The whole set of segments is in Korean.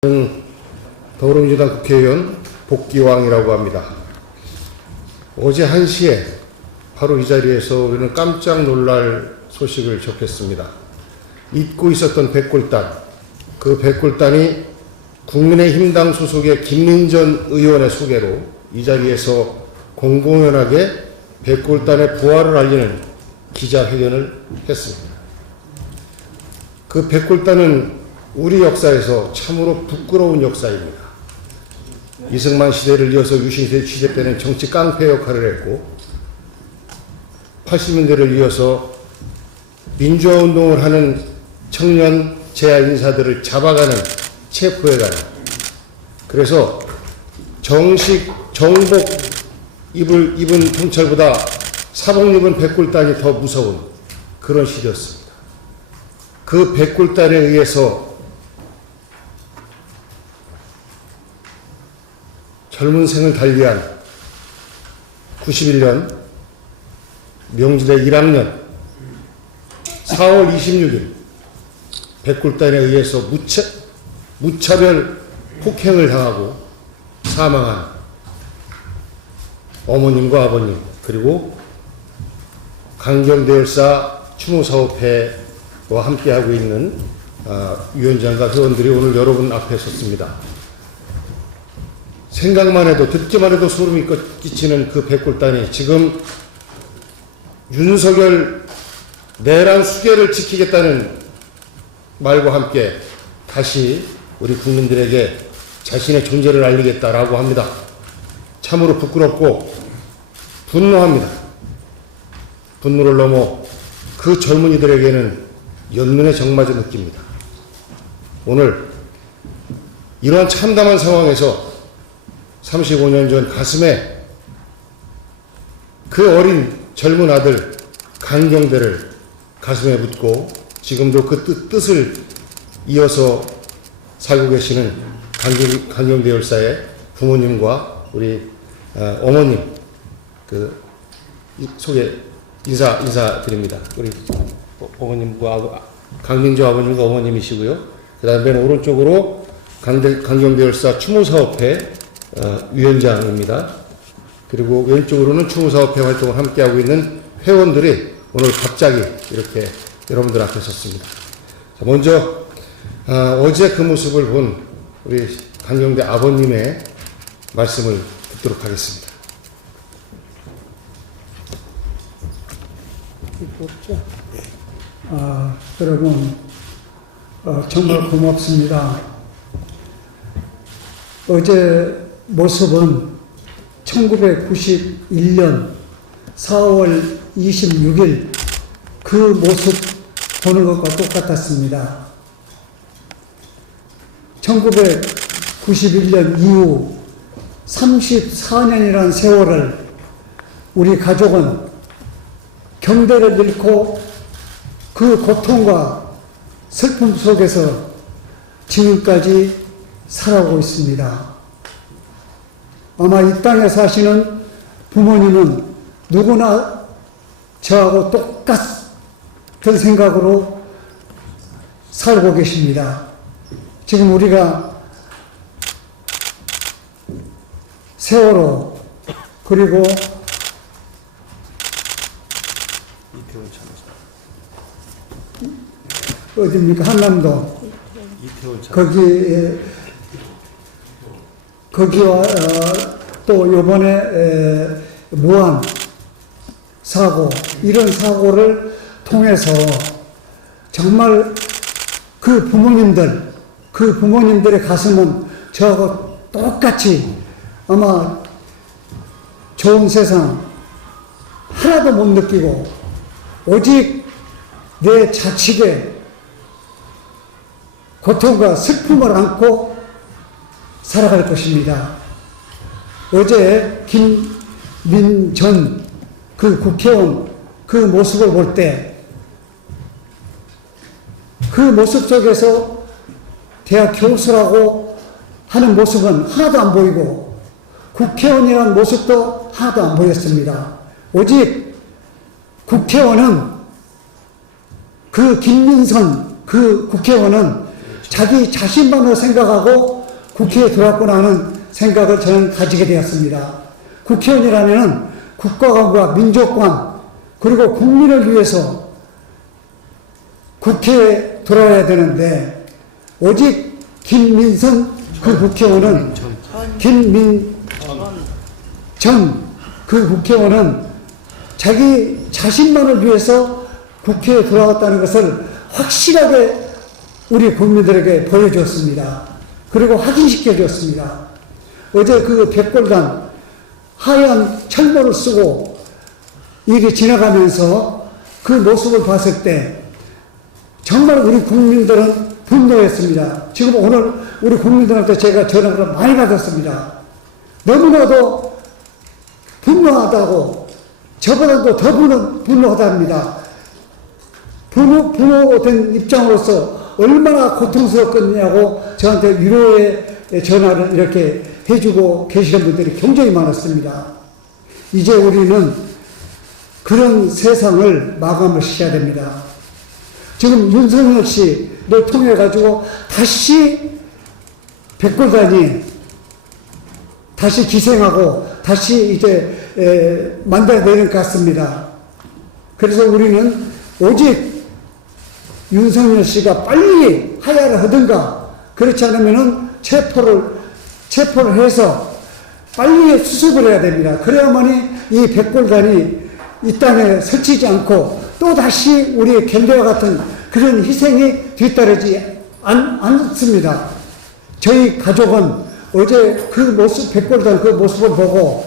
저는 더불어민주당 국회의원 복귀왕이라고 합니다. 어제 1시에 바로 이 자리에서 우리는 깜짝 놀랄 소식을 접했습니다. 잊고 있었던 백골단, 그 백골단이 국민의힘당 소속의 김민전 의원의 소개로 이 자리에서 공공연하게 백골단의 부활을 알리는 기자회견을 했습니다. 그 백골단은 우리 역사에서 참으로 부끄러운 역사입니다. 이승만 시대를 이어서 유신 시대 때는 정치 깡패 역할을 했고 80년대를 이어서 민주화운동을 하는 청년 재야 인사들을 잡아가는 체포해가는, 그래서 정식 정복 입은 경찰보다 사복 입은 백골단이 더 무서운 그런 시대였습니다. 그 백골단에 의해서 젊은 생을 달리한 91년 명지대 1학년 4월 26일 백골단에 의해서 무차별 폭행을 당하고 사망한 어머님과 아버님, 그리고 강경대열사 추모사업회와 함께하고 있는 위원장과 회원들이 오늘 여러분 앞에 섰습니다. 생각만 해도, 듣기만 해도 소름이 끼치는 그 백골단이 지금 윤석열 내란 수계를 지키겠다는 말과 함께 다시 우리 국민들에게 자신의 존재를 알리겠다라고 합니다. 참으로 부끄럽고 분노합니다. 분노를 넘어 그 젊은이들에게는 연민의 정마저 느낍니다. 오늘 이러한 참담한 상황에서 35년 전 가슴에 그 어린 젊은 아들 강경대를 가슴에 묻고 지금도 그 뜻을 이어서 살고 계시는 강경대 열사의 부모님과 우리 어머님 인사드립니다. 우리 어머님과 강민주 아버님과 어머님이시고요. 그 다음에 오른쪽으로 강경대 열사 추모사업회 위원장입니다. 그리고 왼쪽으로는 추모사업회 활동을 함께하고 있는 회원들이 오늘 갑자기 이렇게 여러분들 앞에 섰습니다. 자, 먼저 어제 그 모습을 본 우리 강경대 아버님의 말씀을 듣도록 하겠습니다. 여러분 정말 고맙습니다. 어제 모습은 1991년 4월 26일 그 모습 보는 것과 똑같았습니다. 1991년 이후 34년이라는 세월을 우리 가족은 경대를 잃고 그 고통과 슬픔 속에서 지금까지 살아오고 있습니다. 아마 이 땅에 사시는 부모님은 누구나 저하고 똑같은 생각으로 살고 계십니다. 지금 우리가 세월호 그리고 어디입니까? 한남도 거기와 또 요번에 무안 사고, 이런 사고를 통해서 정말 그 부모님들의 가슴은 저하고 똑같이 아마 좋은 세상 하나도 못 느끼고 오직 내 자식의 고통과 슬픔을 안고 살아갈 것입니다. 어제 김민전 그 국회의원 그 모습을 볼 때 그 모습 속에서 대학 교수라고 하는 모습은 하나도 안 보이고 국회의원이라는 모습도 하나도 안 보였습니다. 오직 국회의원은 그 김민선 그 국회의원은 자기 자신만을 생각하고 국회에 들어왔구나 하는 생각을 저는 가지게 되었습니다. 국회의원이라면 국가관과 민족관 그리고 국민을 위해서 국회에 들어와야 되는데 오직 김민선 그 국회의원은 김민전 그 국회의원은 자기 자신만을 위해서 국회에 들어왔다는 것을 확실하게 우리 국민들에게 보여주었습니다. 그리고 확인시켜 주었습니다. 어제 그 백골단 하얀 철모를 쓰고 일이 지나가면서 그 모습을 봤을 때 정말 우리 국민들은 분노했습니다. 지금 오늘 우리 국민들한테 제가 전화를 많이 받았습니다. 너무나도 분노하다고 저보다도 더 분노하답니다. 부모된 입장으로서 얼마나 고통스럽겠냐고 저한테 위로의 전화를 이렇게 해주고 계시는 분들이 굉장히 많았습니다. 이제 우리는 그런 세상을 마감을 시켜야 됩니다. 지금 윤석열 씨를 통해 가지고 다시 백골단이 다시 기생하고 다시 이제 만들어내는 것 같습니다. 그래서 우리는 오직 윤석열 씨가 빨리 하야를 하든가 그렇지 않으면은 체포를 해서 빨리 수습을 해야 됩니다. 그래야만이 이 백골단이 이 땅에 설치지 않고 또 다시 우리 견대와 같은 그런 희생이 뒤따르지 않습니다. 저희 가족은 어제 그 모습, 백골단 그 모습을 보고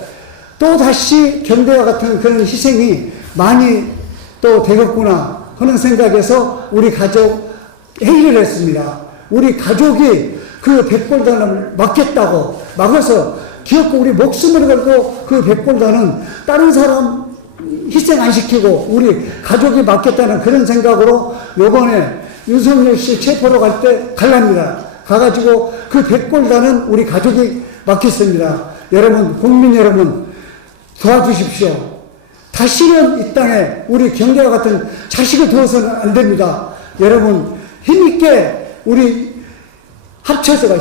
또 다시 견대와 같은 그런 희생이 많이 또 되겠구나 하는 생각에서 우리 가족 회의를 했습니다. 우리 가족이 그 백골단을 막겠다고 막아서 기어코 우리 목숨을 걸고 그 백골단은 다른 사람 희생 안 시키고 우리 가족이 막겠다는 그런 생각으로 요번에 윤석열 씨 체포로 갈 때 갈랍니다. 가가지고 그 백골단은 우리 가족이 막겠습니다. 여러분, 국민 여러분, 도와주십시오. 다시는 이 땅에 우리 경제와 같은 자식을 두어서는 안 됩니다. 여러분, 힘있게 우리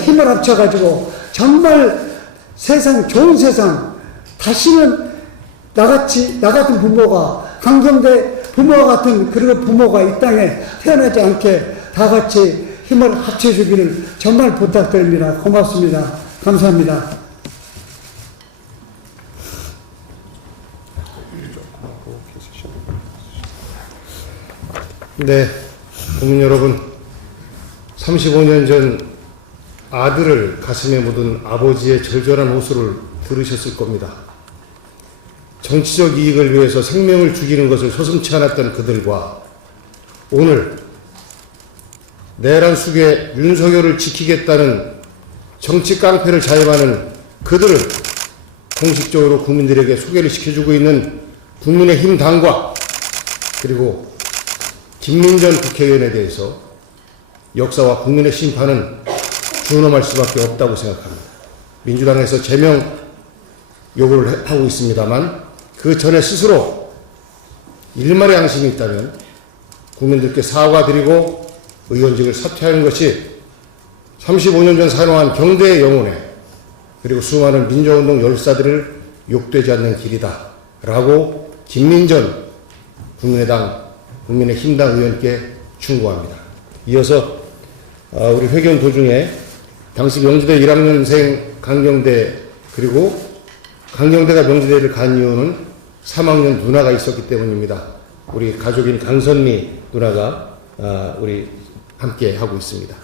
힘을 합쳐가지고 정말 세상, 좋은 세상, 다시는 나 같은 부모가, 강경대 부모와 같은 그런 부모가 이 땅에 태어나지 않게 다 같이 힘을 합쳐주기를 정말 부탁드립니다. 고맙습니다. 감사합니다. 네, 국민 여러분, 35년 전 아들을 가슴에 묻은 아버지의 절절한 호소를 들으셨을 겁니다. 정치적 이익을 위해서 생명을 죽이는 것을 서슴지 않았던 그들과 오늘 내란 속에 윤석열을 지키겠다는 정치 깡패를 자임하는 그들을 공식적으로 국민들에게 소개를 시켜주고 있는 국민의힘 당과 그리고 김민전 국회의원에 대해서 역사와 국민의 심판은 준엄할 수밖에 없다고 생각합니다. 민주당에서 제명 요구를 하고 있습니다만 그 전에 스스로 일말의 양심이 있다면 국민들께 사과드리고 의원직을 사퇴하는 것이 35년 전 산호한 경대의 영혼에 그리고 수많은 민주운동 열사들을 욕되지 않는 길이다 라고 김민전 국민의힘당 의원께 충고합니다. 이어서 우리 회견 도중에 당시 명지대 1학년생 강경대 그리고 강경대가 명지대를 간 이유는 3학년 누나가 있었기 때문입니다. 우리 가족인 강선미 누나가 우리 함께 하고 있습니다.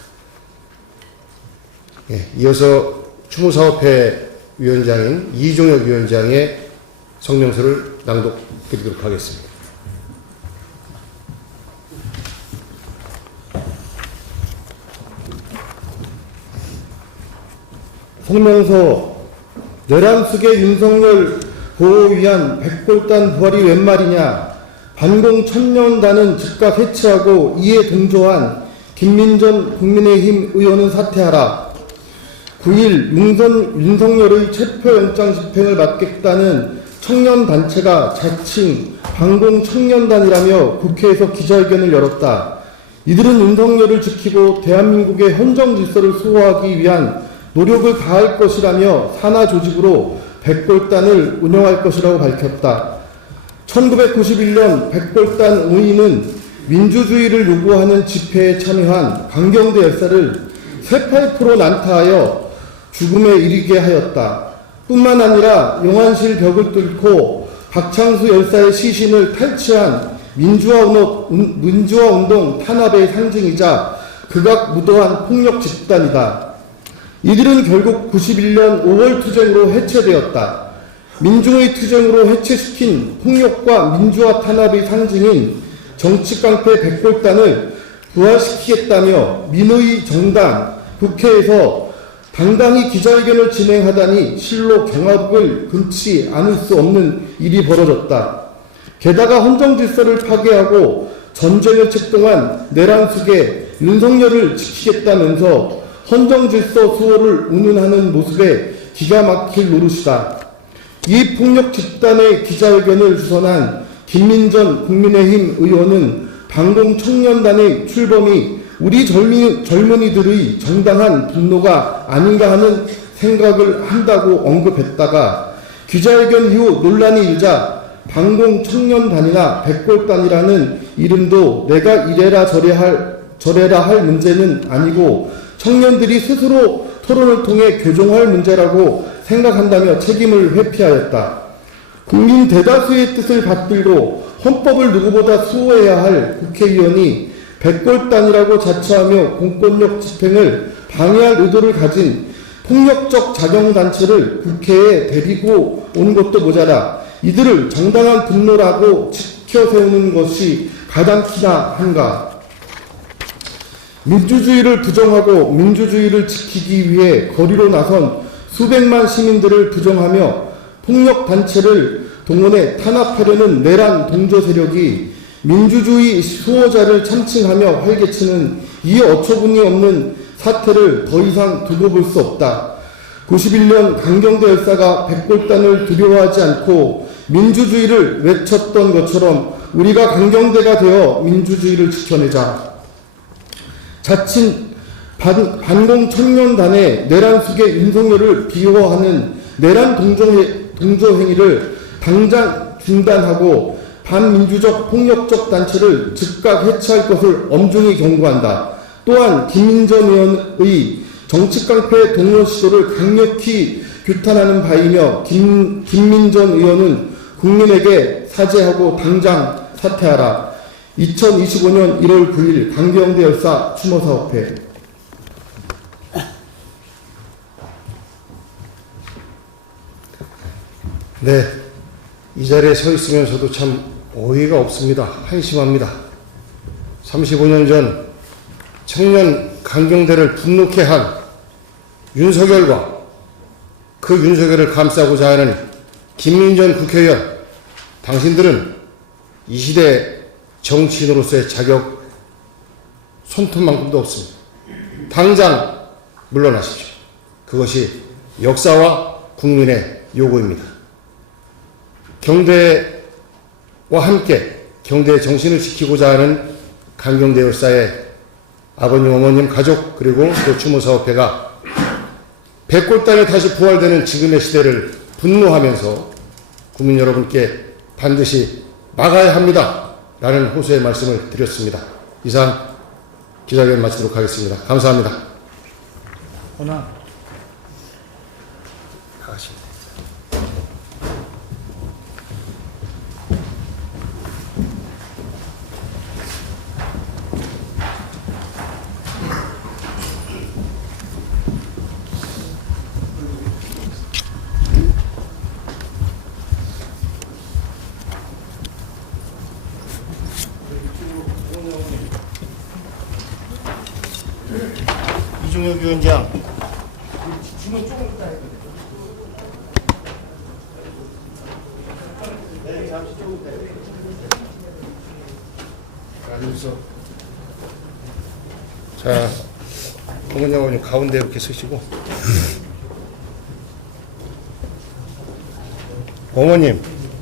예, 이어서 추모사업회 위원장인 이종혁 위원장의 성명서를 낭독드리도록 하겠습니다. 성명서. 내란 속의 윤석열 보호 위한 백골단 부활이 웬 말이냐. 반공 천년단은 즉각 해체하고 이에 동조한 김민전 국민의힘 의원은 사퇴하라. 9일 윤석열의 체포영장 집행을 막겠다는 청년단체가 자칭 반공 청년단이라며 국회에서 기자회견을 열었다. 이들은 윤석열을 지키고 대한민국의 헌정 질서를 수호하기 위한 노력을 다할 것이라며 산하 조직으로 백골단을 운영할 것이라고 밝혔다. 1991년 백골단 의인은 민주주의를 요구하는 집회에 참여한 강경대 열사를 세팔포로 난타하여 죽음에 이르게 하였다. 뿐만 아니라 용안실 벽을 뚫고 박창수 열사의 시신을 탈취한 민주화운동 탄압의 상징이자 극악무도한 폭력 집단이다. 이들은 결국 91년 5월 투쟁으로 해체되었다. 민중의 투쟁으로 해체시킨 폭력과 민주화 탄압의 상징인 정치깡패 백골단을 부활시키겠다며 민의 정당 국회에서 당당히 기자회견을 진행하다니 실로 경악을 금치 않을 수 없는 일이 벌어졌다. 게다가 헌정질서를 파괴하고 전쟁을 책동한 내란 속에 윤석열을 지키겠다면서 헌정질서 수호를 운운하는 모습에 기가 막힐 노릇이다. 이 폭력 집단의 기자회견을 주선한 김민전 국민의힘 의원은 반공청년단의 출범이 우리 젊은이들의 정당한 분노가 아닌가 하는 생각을 한다고 언급했다가 기자회견 이후 논란이 일자 반공청년단이나 백골단이라는 이름도 내가 이래라 저래라 할 문제는 아니고 청년들이 스스로 토론을 통해 교정할 문제라고 생각한다며 책임을 회피하였다. 국민 대다수의 뜻을 받들고 헌법을 누구보다 수호해야 할 국회의원이 백골단이라고 자처하며 공권력 집행을 방해할 의도를 가진 폭력적 자경단체를 국회에 데리고 온 것도 모자라 이들을 정당한 분노라고 지켜세우는 것이 가당키나 한가. 민주주의를 부정하고 민주주의를 지키기 위해 거리로 나선 수백만 시민들을 부정하며 폭력단체를 동원해 탄압하려는 내란 동조 세력이 민주주의 수호자를 참칭하며 활개치는 이 어처구니 없는 사태를 더 이상 두고 볼 수 없다. 91년 강경대 열사가 백골단을 두려워하지 않고 민주주의를 외쳤던 것처럼 우리가 강경대가 되어 민주주의를 지켜내자. 자칭 반공청년단의 내란 속의 윤석열을 비호하는 내란 동조 행위를 당장 중단하고 반민주적 폭력적 단체를 즉각 해체할 것을 엄중히 경고한다. 또한 김민전 의원의 정치깡패 동원 시도를 강력히 규탄하는 바이며 김민전 의원은 국민에게 사죄하고 당장 사퇴하라. 2025년 1월 9일 강경대 열사 추모사업회. 네, 이 자리에 서 있으면서도 참 어이가 없습니다. 한심합니다. 35년 전 청년 강경대를 분노케 한 윤석열과 그 윤석열을 감싸고자 하는 김민전 국회의원, 당신들은 이 시대 정치인으로서의 자격 손톱만큼도 없습니다. 당장 물러나십시오. 그것이 역사와 국민의 요구입니다. 경대와 함께 경대의 정신을 지키고자 하는 강경대 열사의 아버님, 어머님, 가족 그리고 또 추모사업회가 백골단이 다시 부활되는 지금의 시대를 분노하면서 국민 여러분께 반드시 막아야 합니다. 라는 호소의 말씀을 드렸습니다. 이상 기자회견 마치도록 하겠습니다. 감사합니다. 이종혁 위원장. 자, 공원 장관님 가운데 이렇게 서시고. 어머님.